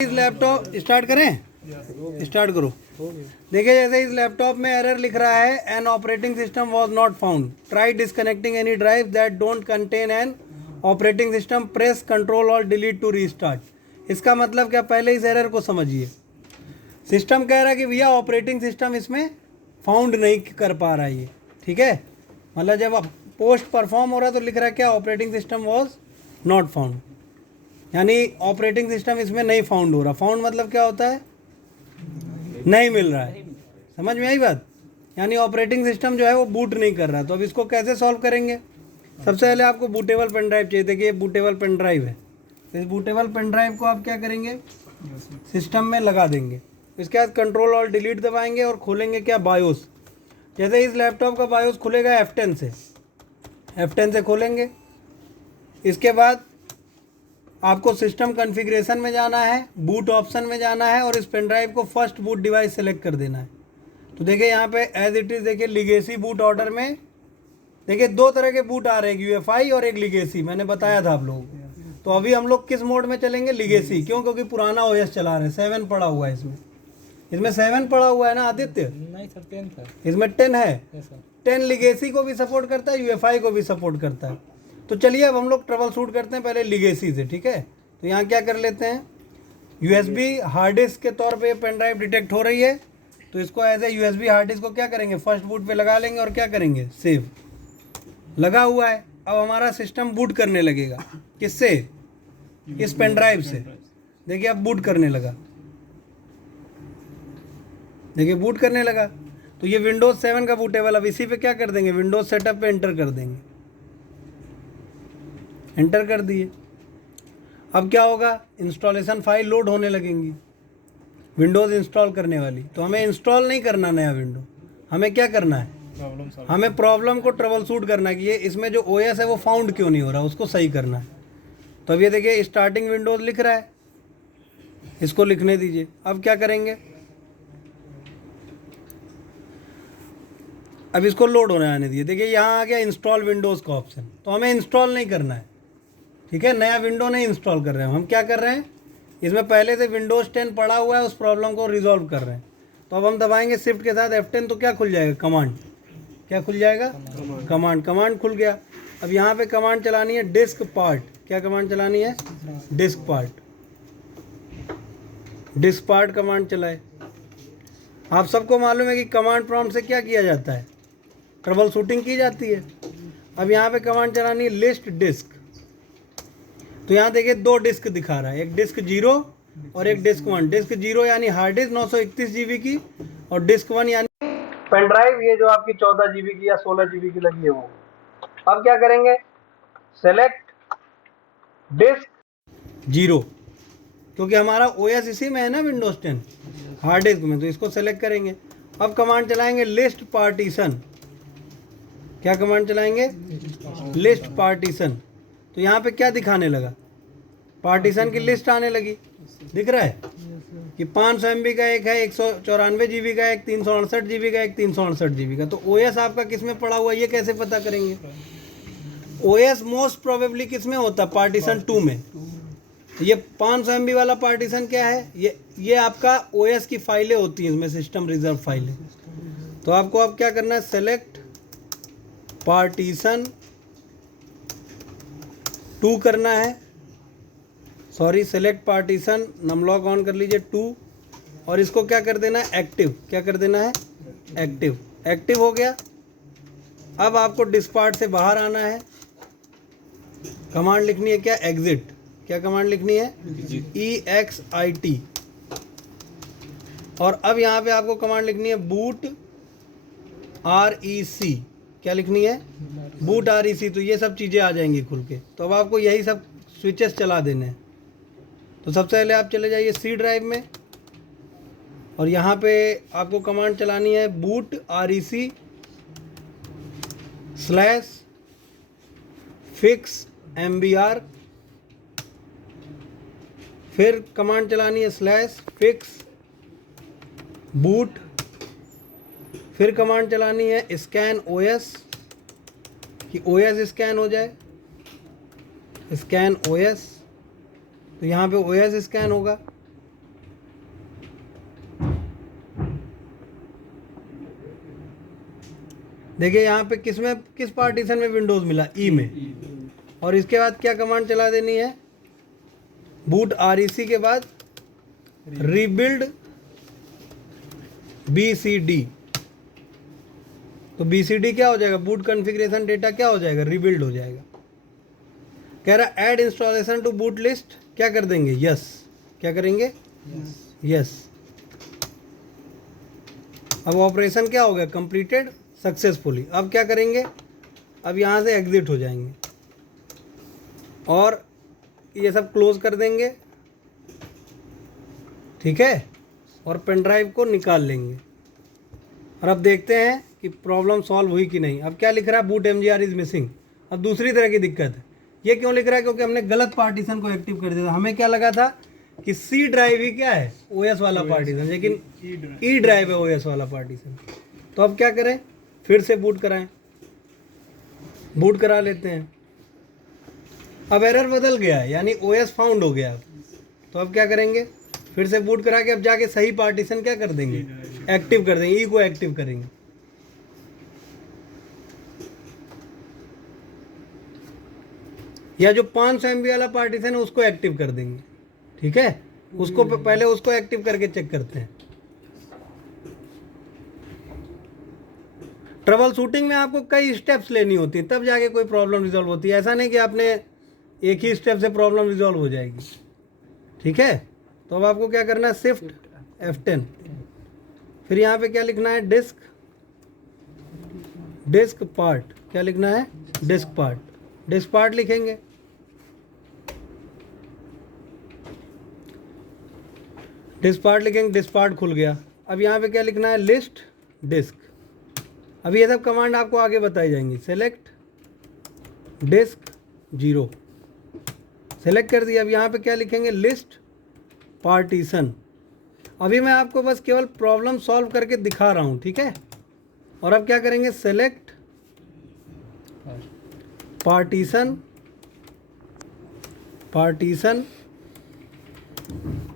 इस laptop start करें, start करो। देखिए जैसे इस लैपटॉप में एरर लिख रहा है, an operating system was not found, try disconnecting any drive that don't contain an operating system, press control और डिलीट टू रीस्टार्ट। इसका मतलब क्या, पहले इस एरर को समझिए। सिस्टम कह रहा है कि भैया ऑपरेटिंग सिस्टम इसमें फाउंड नहीं कर पा रहा है ये, ठीक है। मतलब जब पोस्ट परफॉर्म हो रहा है तो लिख रहा है क्या, operating system was not found, यानी ऑपरेटिंग सिस्टम इसमें नहीं फाउंड हो रहा। फाउंड मतलब क्या होता है, नहीं मिल रहा है। समझ में आई बात, यानी ऑपरेटिंग सिस्टम जो है वो बूट नहीं कर रहा। तो अब इसको कैसे सॉल्व करेंगे। सबसे पहले आपको बूटेबल पेन ड्राइव चाहिए। देखिए बूटेबल पेन ड्राइव है, तो इस बूटेबल पेन ड्राइव को आप क्या करेंगे, सिस्टम में लगा देंगे। इसके बाद कंट्रोल और डिलीट दबाएंगे और खोलेंगे क्या, बायोस। जैसे इस लैपटॉप का बायोस खुलेगा F10 से, F10 से खोलेंगे। इसके बाद आपको सिस्टम कॉन्फ़िगरेशन में जाना है, बूट ऑप्शन में जाना है और इस पेन ड्राइव को फर्स्ट बूट डिवाइस सेलेक्ट कर देना है। तो देखिए यहाँ पे एज इट इज़, देखिए लीगेसी बूट ऑर्डर में देखिए दो तरह के बूट आ रहे हैं, UEFI और एक लीगेसी, मैंने बताया था आप लोगों को। तो अभी हम लोग किस मोड में चलेंगे, लीगेसी। क्यों, क्योंकि पुराना OS चला रहे हैं, 7 पड़ा हुआ है इसमें 7 पड़ा हुआ है ना आदित्य। नहीं सर, 10 था। इसमें 10 है। Yes sir. 10 लीगेसी को भी सपोर्ट करता है, UEFI को भी सपोर्ट करता है। तो चलिए अब हम लोग ट्रबल शूट करते हैं पहले लीगेसी से, ठीक है। तो यहाँ क्या कर लेते हैं, USB हार्ड डिस्क के तौर पे पेन ड्राइव डिटेक्ट हो रही है, तो इसको as a USB hard disk को क्या करेंगे, फर्स्ट बूट पे लगा लेंगे और क्या करेंगे, सेव। लगा हुआ है। अब हमारा सिस्टम बूट करने लगेगा, किससे, इस पेन ड्राइव से। देखिए अब बूट करने लगा, देखिए बूट करने लगा। तो ये विंडोज 7 का बूटेबल। अब इसी पे क्या कर देंगे, विंडोज सेटअप पे एंटर कर देंगे। एंटर कर दिए। अब क्या होगा, इंस्टॉलेशन फाइल लोड होने लगेंगी, विंडोज़ इंस्टॉल करने वाली। तो हमें इंस्टॉल नहीं करना नया विंडो, हमें क्या करना है, हमें प्रॉब्लम को ट्रबल शूट करना है कि ये इसमें जो OS है वो फाउंड क्यों नहीं हो रहा, उसको सही करना है। तो अब ये देखिए स्टार्टिंग विंडोज़ लिख रहा है, इसको लिखने दीजिए। अब क्या करेंगे, अब इसको लोड होने आने दीजिए। देखिए यहाँ आ गया इंस्टॉल विंडोज़ का ऑप्शन। तो हमें इंस्टॉल नहीं करना है, ठीक है, नया विंडो नहीं इंस्टॉल कर रहे हैं हम। क्या कर रहे हैं, इसमें पहले से विंडोज़ 10 पड़ा हुआ है, उस प्रॉब्लम को रिजॉल्व कर रहे हैं। तो अब हम दबाएंगे शिफ्ट के साथ F10, तो क्या खुल जाएगा, कमांड। क्या खुल जाएगा, कमांड खुल गया। अब यहाँ पे कमांड चलानी है डिस्क पार्ट। क्या कमांड चलानी है, disk part. Disk part command चलाए। आप सबको मालूम है कि कमांड प्रॉम्प्ट से क्या किया जाता है, ट्रबल शूटिंग की जाती है। अब यहाँ पे कमांड चलानी है लिस्ट डिस्क। तो यहाँ देखिए 2 डिस्क दिखा रहा है, एक डिस्क 0 और एक डिस्क 1। डिस्क 0 यानी हार्ड डिस्क 931 GB की, और डिस्क 1 यानी पेन ड्राइव ये जो आपकी 14 GB की या 16 GB की लगी है वो। अब क्या करेंगे, सेलेक्ट डिस्क 0, क्योंकि हमारा OS इसी में है ना, विंडोज 10 हार्ड डिस्क में, तो इसको सेलेक्ट करेंगे। अब कमांड चलाएंगे लिस्ट पार्टीशन। क्या कमांड चलाएंगे, लिस्ट पार्टीशन। तो यहाँ पे क्या दिखाने लगा, पार्टीशन की लिस्ट आने लगी। दिख रहा है कि 500 MB का एक है, 194 GB का एक, 368 GB का एक, 368 GB का। तो OS आपका किस में पड़ा हुआ है, ये कैसे पता करेंगे। OS मोस्ट प्रोबेबली किस में होता है, पार्टीशन 2 में। ये 500 MB वाला पार्टीशन क्या है, ये आपका OS की फाइलें होती हैं, इसमें सिस्टम रिजर्व फाइलें। तो आपको अब क्या करना है, सेलेक्ट पार्टीशन 2 करना है, sorry select partition, Num Lock on कर लीजिए 2, और इसको क्या कर देना है, एक्टिव। क्या कर देना है, एक्टिव। एक्टिव हो गया। अब आपको डिस्पार्ट से बाहर आना है, कमांड लिखनी है क्या, एग्जिट। क्या कमांड लिखनी है, EXIT। और अब यहाँ पे आपको कमांड लिखनी है बूट REC। क्या लिखनी है, बूट REC। तो ये सब चीज़ें आ जाएंगी खुल के। तो अब आपको यही सब स्विचेस चला देने हैं। तो सबसे पहले आप चले जाइए C ड्राइव में, और यहाँ पे आपको कमांड चलानी है बूट REC /fix MBR। फिर कमांड चलानी है /fix boot। फिर कमांड चलानी है स्कैन OS, कि OS स्कैन हो जाए, स्कैन OS। तो यहाँ पे OS स्कैन होगा। देखिए यहाँ पे किस पार्टीशन में विंडोज़ मिला, ई में। और इसके बाद क्या कमांड चला देनी है, बूट REC के बाद रीबिल्ड BCD। तो BCD क्या हो जाएगा, बूट कॉन्फ़िगरेशन डेटा क्या हो जाएगा, रीबिल्ड हो जाएगा। कह रहा add installation to boot list, क्या कर देंगे, यस। क्या करेंगे, यस। अब ऑपरेशन क्या हो गया, कंप्लीटेड सक्सेसफुली। अब क्या करेंगे, अब यहाँ से एग्जिट हो जाएंगे और ये सब क्लोज कर देंगे, ठीक है, और पेन ड्राइव को निकाल लेंगे। और अब देखते हैं कि प्रॉब्लम सॉल्व हुई कि नहीं। अब क्या लिख रहा है, बूट MGR इज मिसिंग। अब दूसरी तरह की दिक्कत है, ये क्यों लिख रहा है, क्योंकि हमने गलत पार्टीशन को एक्टिव कर दिया था। हमें क्या लगा था कि C ड्राइव ही क्या है, OS वाला पार्टीशन, लेकिन E ड्राइव है OS वाला पार्टीशन। तो अब क्या करें, फिर से बूट कराएं, बूट करा लेते हैं। अब एरर बदल गया है, यानी OS फाउंड हो गया। तो अब क्या करेंगे, फिर से बूट करा के अब जाके सही पार्टीशन क्या कर देंगे, एक्टिव कर देंगे, E को एक्टिव करेंगे। या जो 500 MB वाला पार्टीशन है उसको एक्टिव कर देंगे, ठीक है। उसको पहले उसको एक्टिव करके चेक करते हैं। ट्रबल शूटिंग में आपको कई स्टेप्स लेनी होती है, तब जाके कोई प्रॉब्लम रिजॉल्व होती है। ऐसा नहीं कि आपने एक ही स्टेप से प्रॉब्लम रिजॉल्व हो जाएगी, ठीक है। तो अब आपको क्या करना है, शिफ्ट F10, फिर यहाँ पे क्या लिखना है, डिस्क पार्ट। क्या लिखना है, डिस्क पार्ट लिखेंगे। डिस्क पार्ट खुल गया। अब यहाँ पे क्या लिखना है, लिस्ट डिस्क। अब ये सब कमांड आपको आगे बताई जाएंगी। सेलेक्ट डिस्क 0, सेलेक्ट कर दिया। अब यहाँ पे क्या लिखेंगे, लिस्ट पार्टीशन। अभी मैं आपको बस केवल प्रॉब्लम सॉल्व करके दिखा रहा हूँ, ठीक है। और अब क्या करेंगे, सेलेक्ट पार्टीशन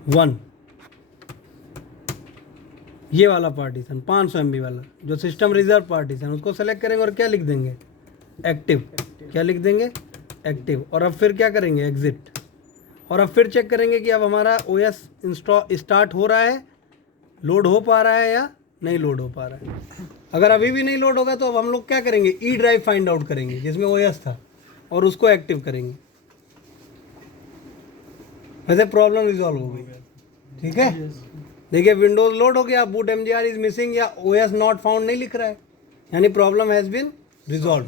1, ये वाला पार्टीशन 500 MB वाला जो सिस्टम रिजर्व पार्टीशन, उसको सेलेक्ट करेंगे और क्या लिख देंगे, एक्टिव। क्या लिख देंगे, एक्टिव। और अब फिर क्या करेंगे, एग्जिट। और अब फिर चेक करेंगे कि अब हमारा OS स्टार्ट हो रहा है, लोड हो पा रहा है या नहीं लोड हो पा रहा है। अगर अभी भी नहीं लोड होगा तो अब हम लोग क्या करेंगे, E ड्राइव फाइंड आउट करेंगे जिसमें OS था और उसको एक्टिव करेंगे। वैसे प्रॉब्लम रिजॉल्व हो गई, ठीक है। देखिए विंडोज लोड हो गया, बूट MGR इज मिसिंग या OS नॉट फाउंड नहीं लिख रहा है, यानी प्रॉब्लम हैज बीन रिजॉल्व।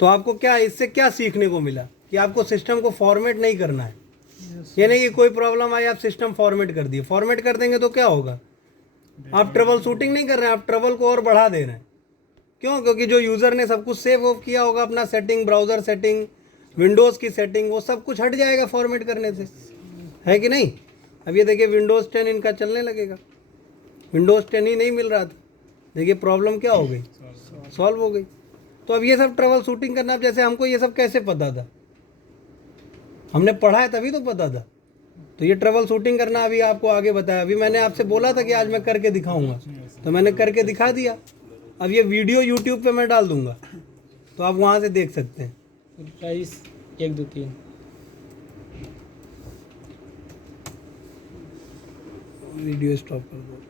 तो आपको क्या इससे क्या सीखने को मिला कि आपको सिस्टम को फॉर्मेट नहीं करना है। ये नहीं कि कोई प्रॉब्लम आई आप सिस्टम फॉर्मेट कर दिए। फॉर्मेट कर देंगे तो क्या होगा, आप ट्रबल शूटिंग नहीं कर रहे हैं, आप ट्रबल को और बढ़ा दे रहे हैं। क्यों, क्योंकि जो यूज़र ने सब कुछ सेव ऑफ किया होगा, अपना सेटिंग, ब्राउज़र सेटिंग, विंडोज़ की सेटिंग, वो सब कुछ हट जाएगा फॉर्मेट करने से, है कि नहीं। अब ये देखिए विंडोज़ 10 इनका चलने लगेगा, विंडोज़ 10 ही नहीं मिल रहा था। देखिए प्रॉब्लम क्या हो गई, सॉल्व हो गई। तो अब ये सब ट्रबल शूटिंग करना, अब जैसे हमको ये सब कैसे पता था, हमने पढ़ा है तभी तो पता था। तो ये ट्रबल शूटिंग करना अभी आपको आगे बताया। अभी मैंने आपसे बोला था कि आज मैं करके दिखाऊंगा, तो मैंने करके दिखा दिया। अब ये वीडियो यूट्यूब पे मैं डाल दूंगा, तो आप वहाँ से देख सकते हैं। प्राइस 1 2 3 वीडियो स्टॉप कर दो।